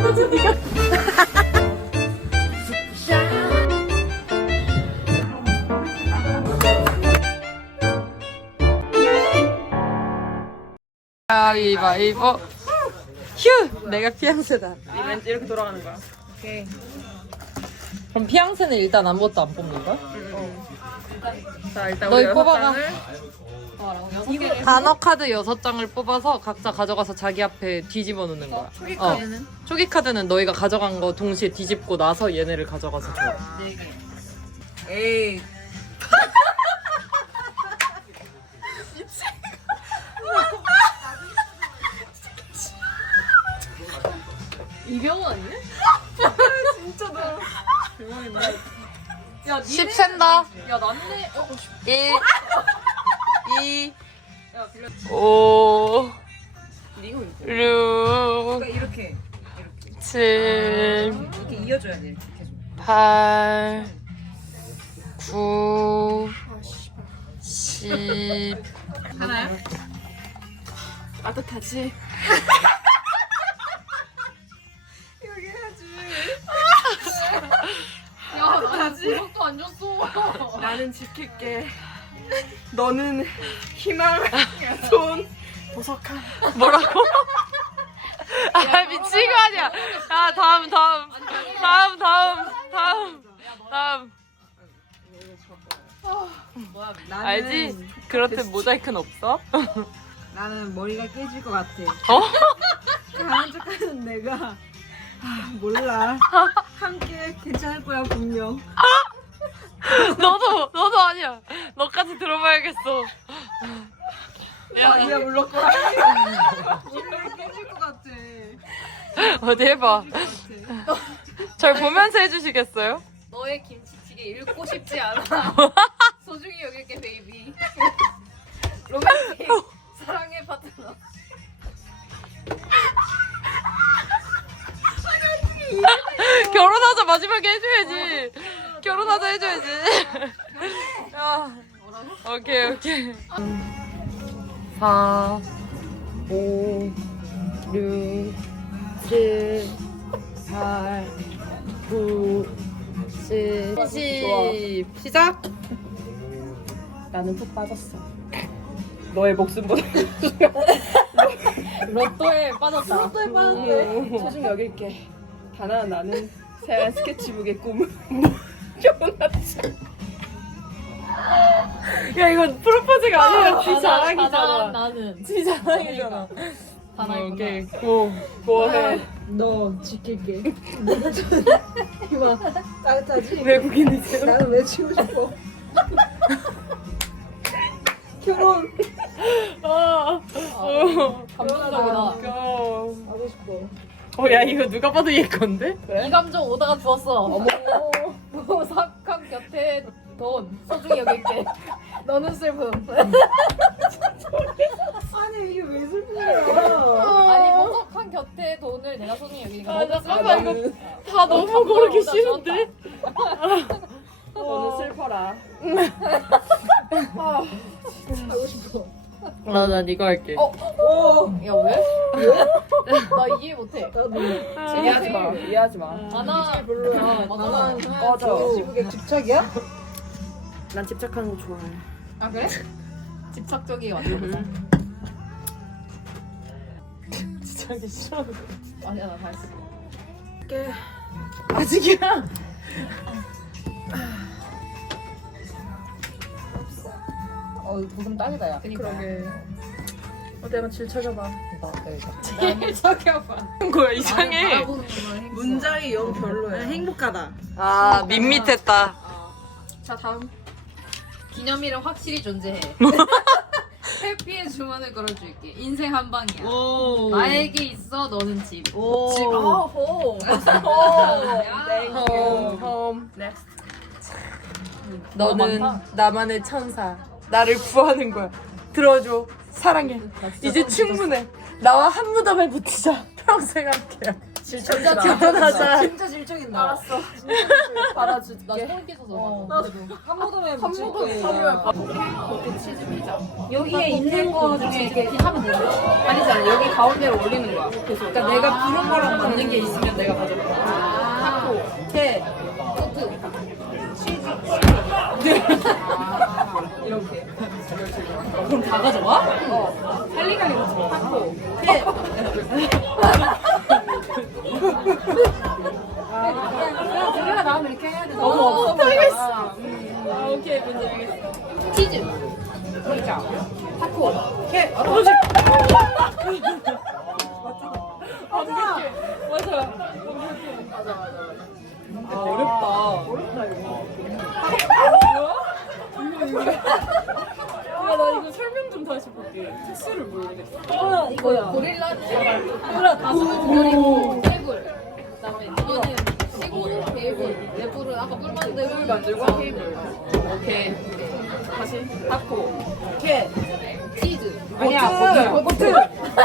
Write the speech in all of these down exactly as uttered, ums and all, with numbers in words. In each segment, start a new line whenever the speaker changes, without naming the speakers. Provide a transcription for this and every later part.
그러지 니가. 가위바위보. 휴! 내가 피앙새다.
왠지 이렇게 돌아가는 거야.
오케이. 그럼 피앙새는 일단 아무것도 안 뽑는 거야?
자 일단
너희
우리 여섯
뽑아가.
장을
단어 카드 여섯 장을 뽑아서 각자 가져가서 자기 앞에 뒤집어 놓는 거야.
초기
어.
카드는
초기 카드는 너희가 가져간 거 동시에 뒤집고 나서 얘네를 가져가서 줘.
에이
이병헌 아니야?
진짜 너 대박이네.
야, 십 센다.
야 난데 어?
일, 이,
야 빌려.
오,
이거 이거.
육,
그러니까 이렇게 이렇게
칠,
이렇게 이어줘야 돼 이렇게 계속.
팔, 구, 십.
하나야? 따뜻하지? 여기 해야지.
야, 나 구석도 안 줬어.
나는 지킬게. 너는 희망, 돈, 보석함.
뭐라고? 아, 미친 거 아니야. 아, 다음, 다음. 다음, 다음, 다음. 다음.
나는,
알지? 그렇듯 모자이크는 없어?
나는 머리가 깨질 것 같아.
어?
강한 척하는 내가 아, 몰라. 함께 괜찮을 거야 분명.
너도, 너도 아니야. 너까지 들어봐야겠어.
야, 얘 울릴 거야. 머리가 깨질 것 같아.
어디 해봐.
깨질 것 같아.
절 보면서 해주시겠어요?
너의 김치찌개 읽고 싶지 않아. 소중히 여길게 베이비. 로맨틱 사랑의 파트너.
결혼하자 마지막에 해줘야지. 결혼하자 해줘야지. 야. 오케이, 오케이. 사, 오, 육, 칠, 팔, 구, 십, 십. 시작!
나는 푹 빠졌어. 너의 목숨보다
로또에 빠졌다.
로또에 빠졌네. 소중히 여길게. 다나 나는 새하얀 스케치북의 꿈을 펴놨지. 야 이건 프로포즈가 아니라 지 자랑이잖아.
나는
지 자랑이잖아.
다나이구나.
오케이, 고.
뭐해?
너 지킬게. 이봐, 따뜻하지?
외국인이지.
나는 외치고 싶어. 결혼
아, 어,
감동적이다.
웃겨.
하고 싶어.
어, 야, 이거 누가 봐도 얘 건데?
이 감정 오다가 주웠어.
어머,
보석함 곁에 돈 소중히 여길게. 너는 슬픔.
아니 이게 왜 슬픈 거야?
아니 보석함 곁에 돈을 내가 소중히 여기니까.
아,
너는
잠깐만,
슬픔.
이거 다 너무 고르기
오다
싫은데?
너는 슬퍼라.
하고 싶어.
아, 난 이거 할게.
어?
오,
야 왜? 나 이해 못해.
나도
이해하지 마. 이해하지 마.
아나
별로야.
맞아.
나는
꺼져.
지붕에 집착이야?
난 집착하는 거 좋아해.
아 그래? 집착적이 완전.
지창이 싫어.
아니야 나 다 했어.
깨.
아직이야?
어 무슨 딱이다 야.
그러게. 어디 한번 질 쳐줘봐.
제일 저겨봐.
거야, 이상해.
문장이 영 별로야. 행복하다.
아, 밋밋했다.
자 다음. 기념일은 확실히 존재해. 해피의 주문을 걸어줄게. 인생 한 방이야.
오.
나에게 있어 너는 집.
오.
집.
호.
호.
홈, 홈.
넥스트.
너는
많다.
나만의 천사. 나를 구하는 거야. 들어줘. 사랑해. 이제 충분해. 나와 한 무덤에 붙이자. 평생 함께야.
질척이다.
진짜 진짜 질척인다.
알았어.
나
받아줄게.
소름 끼쳐서.
어. 한 모금에
한
묻힐
모금
거예요.
하면 겉에 치즈 피자.
여기에 있는 거 중에 이렇게 하면 되는 거야?
아니잖아. 여기 가운데로 올리는 거야. 그래서 그러니까 내가 부른 거랑 맞는 게 있으면 내가 가져가. 타코, 게,
소트.
이렇게.
그럼 다 가져와?
어. 할리갈리 같이 먹어. 타코, 게.
그냥 우리가 나오면 이렇게 해야 돼.
너무 없어 보이겠어. 아, 오케이. 뭔지 알겠어.
치즈.
피자, 타코, 게. 아, 맞아. 맞아. 맞아, 맞아. 아, 어렵다. 어렵다, 이거. 야, 나 이거 설명 좀 다시 볼게. 특수를 모르겠어.
아, 이거야.
고릴라. 고릴라 다섯 그리고 테이블. 그다음에 이거는 시골 테이블. 레볼은 아까 물 만들고
물 만들고 테이블. 오케이. 다시 타코, 게.
치즈.
아니야,
보트.
보트.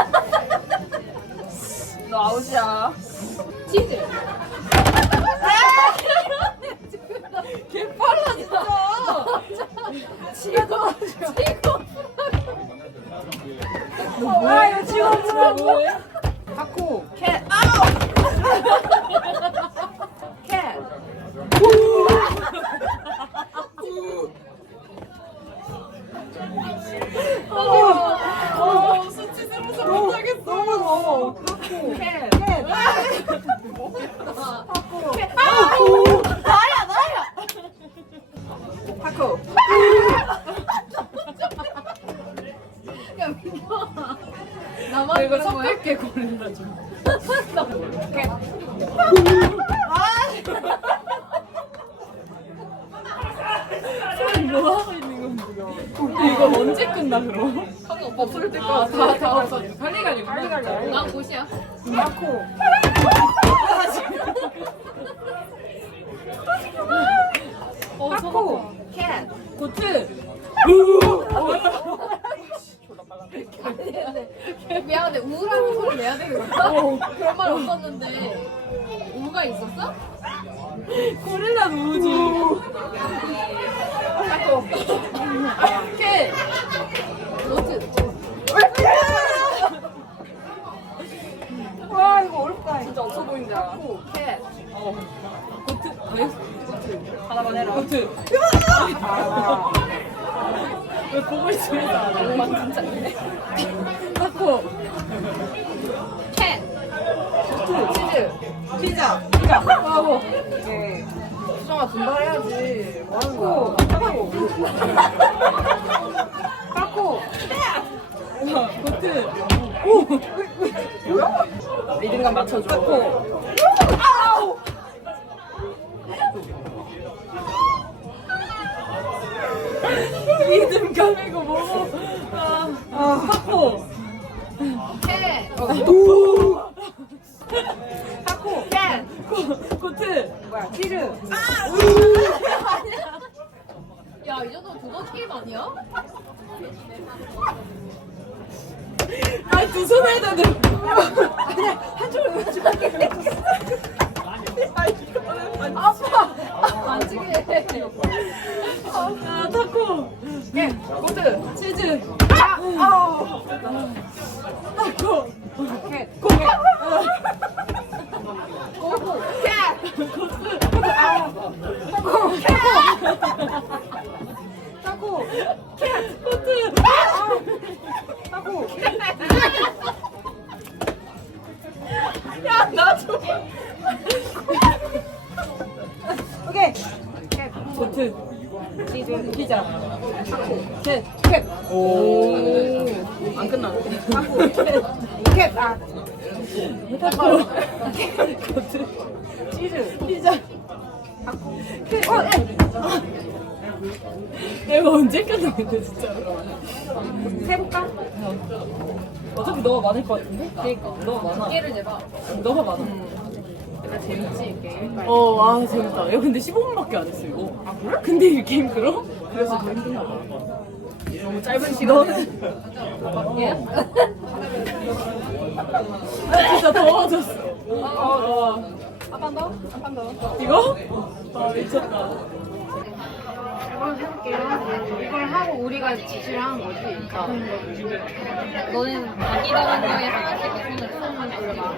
너 아웃이야.
치즈.
개 빨라 진짜.
치고 치고.
아 이거 지워 뭐해? 타코, 캣. 아우. 캣. 어, 수치스러워서 못하겠어.
너무 더워.
캣.
캣.
타코. 캣. 아우. 나야 나야. 타코.
야 민경아. 나만
이거
그런 거야?
섞을게 걸린다 좀. 캣. 소리 뭐 하고 있는 건데? 이거 언제 끝나 그럼?
형이 오빠
없을 때까지 다다 없어. 할리갈리 할리갈리.
난 곳이야.
타코.
어,
타코. 캣. 고트.
미안한데 우라는 소리 내야 되는 거야? 그런 말 없었는데 우가 있었어?
고릴라 누우지. 타코. 캣.
로트.
와 이거 어렵다.
진짜 없어 보인다. 타코. 캣. 어. 고트. 왜? 고트. 하나만 해라. 고트. 왜 보고 있으면 안 진짜. 타코.
캣.
고트. 치즈. 피자. 피자. 하고. 네. 수정아 분발해야지. 뭐 하는 거야? 타코. 타코. 고트. 오. 뭐야? 리듬감 맞춰줘. 타코. 아우. 리듬감 이거 뭐고? 아, 아. 타코.
캣.
타코. 캔. 고, 고트.
뭐야? 치즈.
야, 이 정도면 도넛 게임 아니야?
아, 두 손 해야 되는데.
한쪽으로 왼쪽에.
아파.
만지게 해.
아, 타코. 캔. 고트. 치즈. 아, 아우. 타코. 캔. 고. 고고. 캔. 고트. 아. 타코. 캔. 타코. 캔. 고트. 아. 타코. 야, 나 좀.
오케이.
고트. 치즈. 피자. 타코. 캣. 캣. 오. 안 끝나네. 타코. 캣. 캣. 아. 타코. 고트. 치즈. 피자. 타코. 캣. 어, 에. 이거 언제 끝나는데 진짜. 해볼까? 어차피 너가 많을 것 같은데?
그니까.
너가 많아.
얘를 내봐.
너가 많아.
약간 재밌지, 이 게임?
어, 아 재밌다. 야 근데 십오 분밖에 안 했어 이거. 아 그래? 근데 이렇게 힘들어? 그래서 더 힘든가 봐. 너무 짧은 시간에.
얘?
진짜 더워졌어. 한판 더? 한 판 더? 이거? 아 미쳤다.
이걸 해볼게요. 이걸 하고 우리가 지시를 하는 거지. 그러니까 너는 자기 다른 거에 하나씩 손을 손을 올려봐.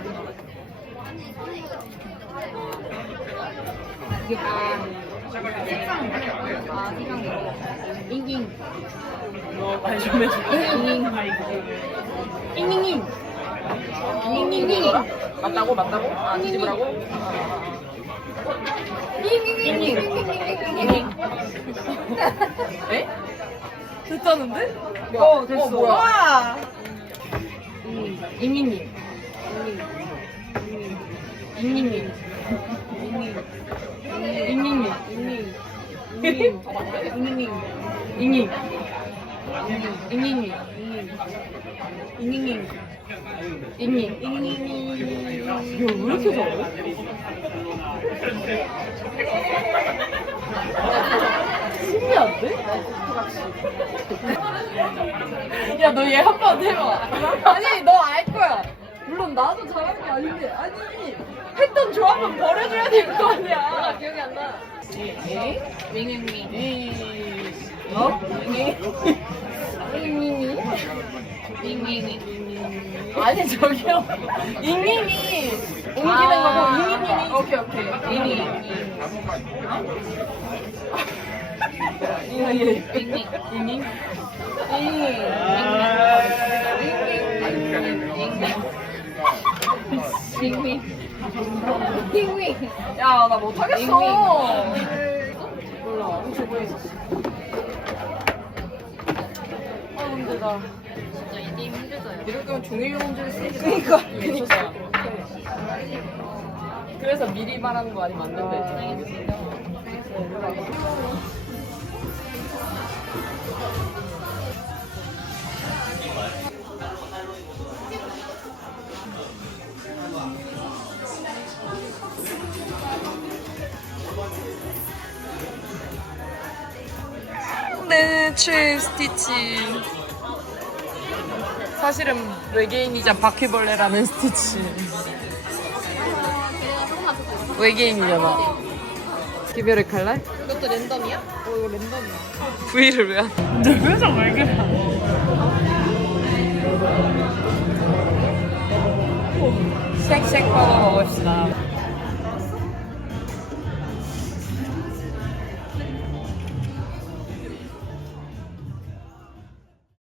이게 다 색상 아 색상대로 잉잉
말 좀 해줘.
잉잉 잉잉잉 잉잉잉
맞다고 맞다고? 아 뒤집으라고?
잉잉잉
에? 됐다는데?
어, 됐어.
어 뭐야? 와!
잉잉잉 잉잉잉 잉잉잉 잉잉잉 잉잉 잉잉잉 잉잉잉 잉잉 잉잉잉
이거 왜 이렇게 잘해? 신기한데? 야 너 얘 한 번 해봐. 아니 너 알 거야. 물론 나도 잘하는 게 아닌데 아니 했던 조합은 버려줘야 될 거 아니야.
기억이 안 나.
에?
윙윙윙
어?
윙윙윙 윙윙윙
아니 저기요. 잉잉이 옮기는 거고 잉잉이. 오케이 오케이.
윙윙
잉잉이.
윙윙
잉잉.
윙윙 윙윙
야 나 못하겠어.
잉잉.
몰라. 저번에 있었어. 아 근데 나
진짜 이 게임 힘들어요.
이럴 거면 종이용 문제를 쓰지. 그니까 그니까. 그래서 미리 말하는 거 아니면 안 된대.
네, 최 스티치. 사실은 외계인이자 바퀴벌레라는 스티치. 외계인이잖아. 기별의 칼날?
이것도 랜덤이야?
어 이거 랜덤이야.
V를 왜 안? 내 표정 왜 그래? 쉑쉑 버거 먹읍시다.